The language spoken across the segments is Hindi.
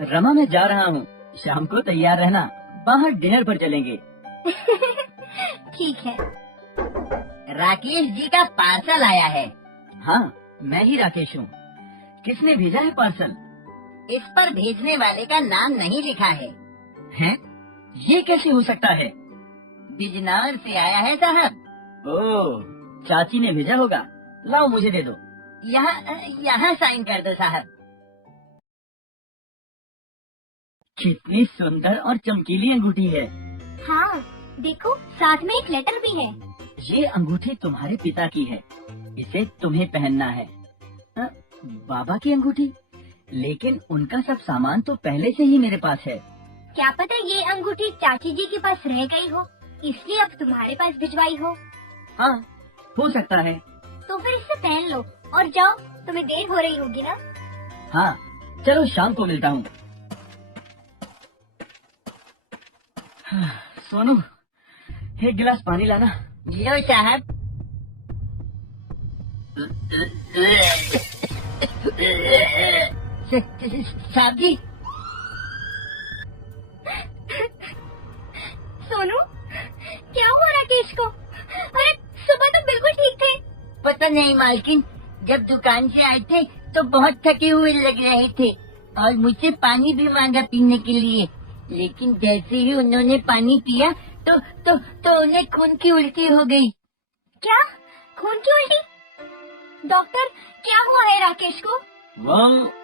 रमा, मैं जा रहा हूँ। शाम को तैयार रहना, बाहर डिनर पर चलेंगे। ठीक है। राकेश जी का पार्सल आया है। हाँ, मैं ही राकेश हूँ। किसने भेजा है पार्सल? इस पर भेजने वाले का नाम नहीं लिखा है। हैं? ये कैसे हो सकता है? बिजनौर से आया है साहब। ओह, चाची ने भेजा होगा। लाओ, मुझे दे दो। यहाँ साइन कर दो साहब। कितनी सुंदर और चमकीली अंगूठी है। हाँ, देखो साथ में एक लेटर भी है। ये अंगूठी तुम्हारे पिता की है, इसे तुम्हें पहनना है। बाबा की अंगूठी? लेकिन उनका सब सामान तो पहले से ही मेरे पास है। क्या पता ये अंगूठी चाची जी के पास रह गई हो, इसलिए अब तुम्हारे पास भिजवाई हो। हाँ, हो सकता है। तो फिर इसे पहन लो और जाओ, तुम्हें देर हो रही होगी ना। हाँ, चलो शाम को मिलता हूँ। सोनू, एक गिलास पानी लाना। लो साहब। साहब जी। सोनू, क्या हुआ राकेश को? अरे सुबह तो बिल्कुल ठीक थे। पता नहीं मालकिन, जब दुकान से आए थे तो बहुत थके हुए लग रहे थे और मुझसे पानी भी मांगा पीने के लिए, लेकिन जैसे ही उन्होंने पानी पिया तो उन्हें खून की उल्टी हो गई। क्या? खून की उल्टी? डॉक्टर, क्या हुआ है राकेश को?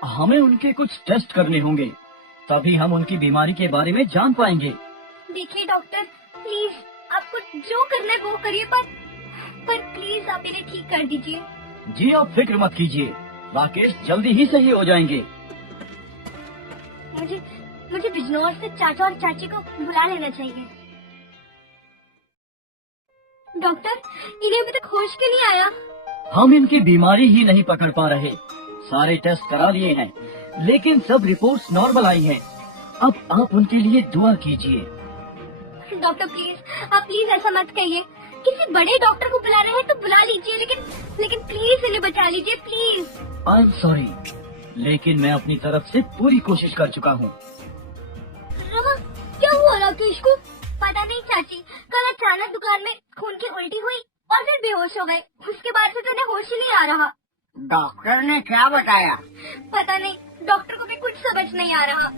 हमें उनके कुछ टेस्ट करने होंगे, तभी हम उनकी बीमारी के बारे में जान पाएंगे। देखिए डॉक्टर, प्लीज आपको जो करना है वो करिए, पर प्लीज आप इन्हें ठीक कर दीजिए। जी, आप फिक्र मत कीजिए, राकेश जल्दी ही सही हो जाएंगे। मुझे बिजनौर से चाचा और चाची को बुला लेना चाहिए। डॉक्टर, इन्हें अभी तक होश क्यों नहीं आया? हम इनकी बीमारी ही नहीं पकड़ पा रहे। सारे टेस्ट करा लिए हैं, लेकिन सब रिपोर्ट्स नॉर्मल आई हैं। अब आप उनके लिए दुआ कीजिए। डॉक्टर प्लीज, आप प्लीज ऐसा मत कहिए। किसी बड़े डॉक्टर को बुला रहे हैं तो बुला लीजिए, लेकिन प्लीज इन्हें बचा लीजिए, प्लीज। आई एम सॉरी, लेकिन मैं अपनी तरफ से पूरी कोशिश कर चुका हूँ। रमा, क्या हुआ राकेश को? पता नहीं चाची, कल अचानक दुकान में खून की उल्टी हुई और फिर बेहोश हो गए। उसके बाद से तो उन्हें होश ही नहीं आ रहा। डॉक्टर ने क्या बताया? पता नहीं, डॉक्टर को भी कुछ समझ नहीं आ रहा।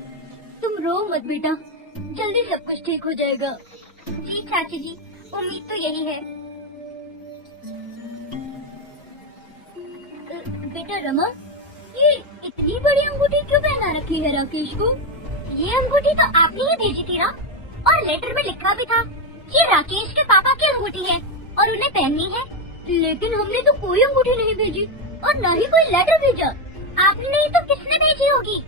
तुम रो मत बेटा, जल्दी सब कुछ ठीक हो जाएगा। जी चाची जी, उम्मीद तो यही है। बेटा रमा, ये इतनी बड़ी अंगूठी क्यों पहना रखी है राकेश को? ये अंगूठी तो आपने ही भेजी थी ना, और लेटर में लिखा भी था ये राकेश के पापा की अंगूठी है और उन्हें पहननी है। लेकिन हमने तो कोई अंगूठी नहीं भेजी और न ही कोई लेटर भेजा। आपने नहीं तो किसने भेजी होगी?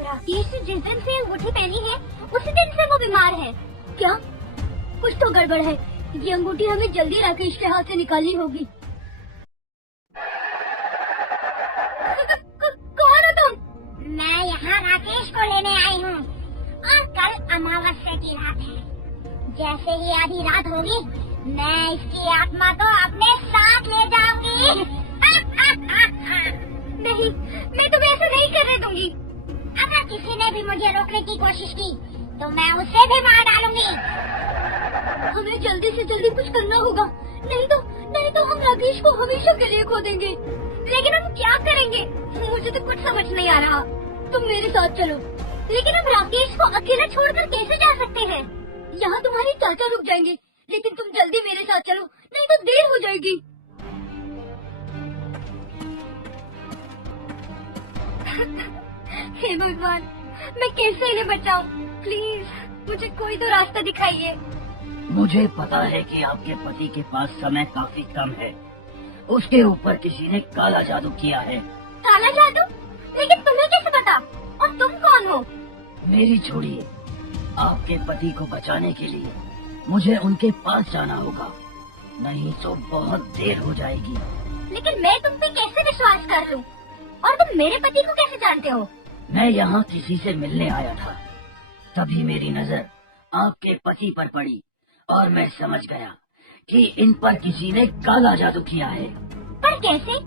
राकेश ने जिस दिन से अंगूठी पहनी है उसी दिन से वो बीमार है। क्या? कुछ तो गड़बड़ है। ये अंगूठी हमें जल्दी राकेश के हाथ से निकालनी होगी। कौन हो तुम? मैं यहाँ राकेश को लेने आई हूँ और कल अमावस्या की रात है। जैसे ही आधी रात होगी मैं इसकी आत्मा को अपने साथ ले जाऊंगी। नहीं, मैं तुम्हें ऐसा नहीं करने दूंगी। अगर किसी ने भी मुझे रोकने की कोशिश की तो मैं उसे भी मार डालूंगी। हमें जल्दी से जल्दी कुछ करना होगा, नहीं तो हम राकेश को हमेशा के लिए खो देंगे। लेकिन हम क्या करेंगे? मुझे तो कुछ समझ नहीं आ रहा। तुम मेरे साथ चलो। लेकिन हम राकेश को अकेला छोड़कर कैसे जा सकते हैं? यहाँ तुम्हारे चाचा रुक जाएंगे, लेकिन तुम जल्दी मेरे साथ चलो, नहीं तो देर हो जाएगी। हे भगवान, मैं कैसे इन्हें बचाऊं? प्लीज मुझे कोई तो रास्ता दिखाइए। मुझे पता है कि आपके पति के पास समय काफी कम है। उसके ऊपर किसी ने काला जादू किया है। काला जादू? लेकिन तुम्हें कैसे पता? और तुम कौन हो? मेरी छोड़िए, आपके पति को बचाने के लिए मुझे उनके पास जाना होगा, नहीं तो बहुत देर हो जाएगी। लेकिन मैं तुम पे कैसे विश्वास कर लूं? और तुम मेरे पति को कैसे जानते हो? मैं यहाँ किसी से मिलने आया था, तभी मेरी नजर आपके पति पर पड़ी और मैं समझ गया कि इन पर किसी ने काला जादू किया है। पर कैसे?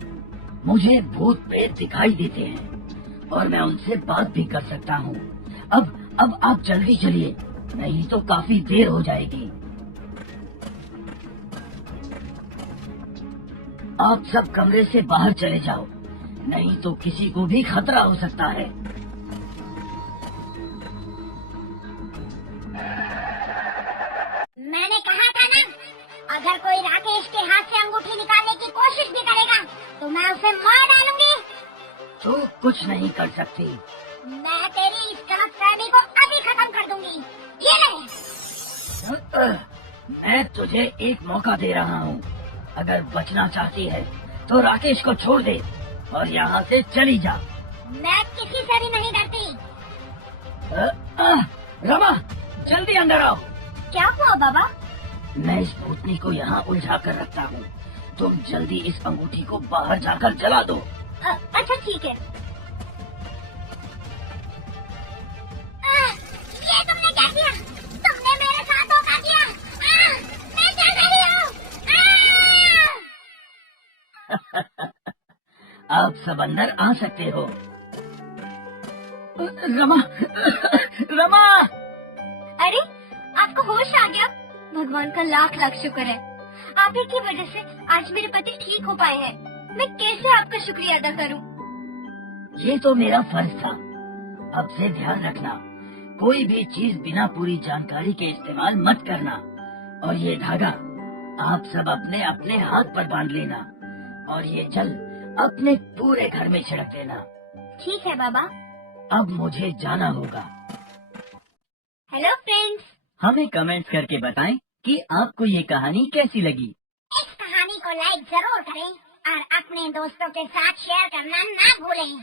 मुझे भूत प्रेत दिखाई देते हैं और मैं उनसे बात भी कर सकता हूँ। अब आप जल्दी चलिए, नहीं तो काफी देर हो जाएगी। आप सब कमरे से बाहर चले जाओ, नहीं तो किसी को भी खतरा हो सकता है। मैंने कहा था ना, अगर कोई राकेश के हाथ से अंगूठी निकालने की कोशिश भी करेगा तो मैं उसे मार डालूंगी। तो कुछ नहीं कर सकती। मैं तेरी इस गलतफहमी को अभी खत्म कर दूंगी। ये ले। मैं तुझे एक मौका दे रहा हूँ। अगर बचना चाहती है तो राकेश को छोड़ दे और यहाँ से चली जा। मैं किसी से भी नहीं डरती। रमा, जल्दी अंदर आओ। क्या हुआ बाबा? मैं इस भूतनी को यहाँ उलझा कर रखता हूँ। तुम जल्दी इस अंगूठी को बाहर जाकर जला दो। अच्छा ठीक है। ये तुमने क्या किया? तुमने मेरे साथ धोखा किया। मैं जल रही हूँ। आप सब अंदर आ सकते हो। रमा, रमा! अरे आपको होश आ गया? भगवान का लाख लाख शुक्र है, आप ही की वजह से आज मेरे पति ठीक हो पाए हैं। मैं कैसे आपका शुक्रिया अदा करूं? ये तो मेरा फर्ज था। अब से ध्यान रखना, कोई भी चीज बिना पूरी जानकारी के इस्तेमाल मत करना। और ये धागा आप सब अपने अपने हाथ पर बांध लेना और ये जल अपने पूरे घर में छिड़क देना। ठीक है बाबा। अब मुझे जाना होगा। हेलो फ्रेंड्स, हमें कमेंट्स करके बताएं कि आपको ये कहानी कैसी लगी। इस कहानी को लाइक जरूर करें और अपने दोस्तों के साथ शेयर करना ना भूलें।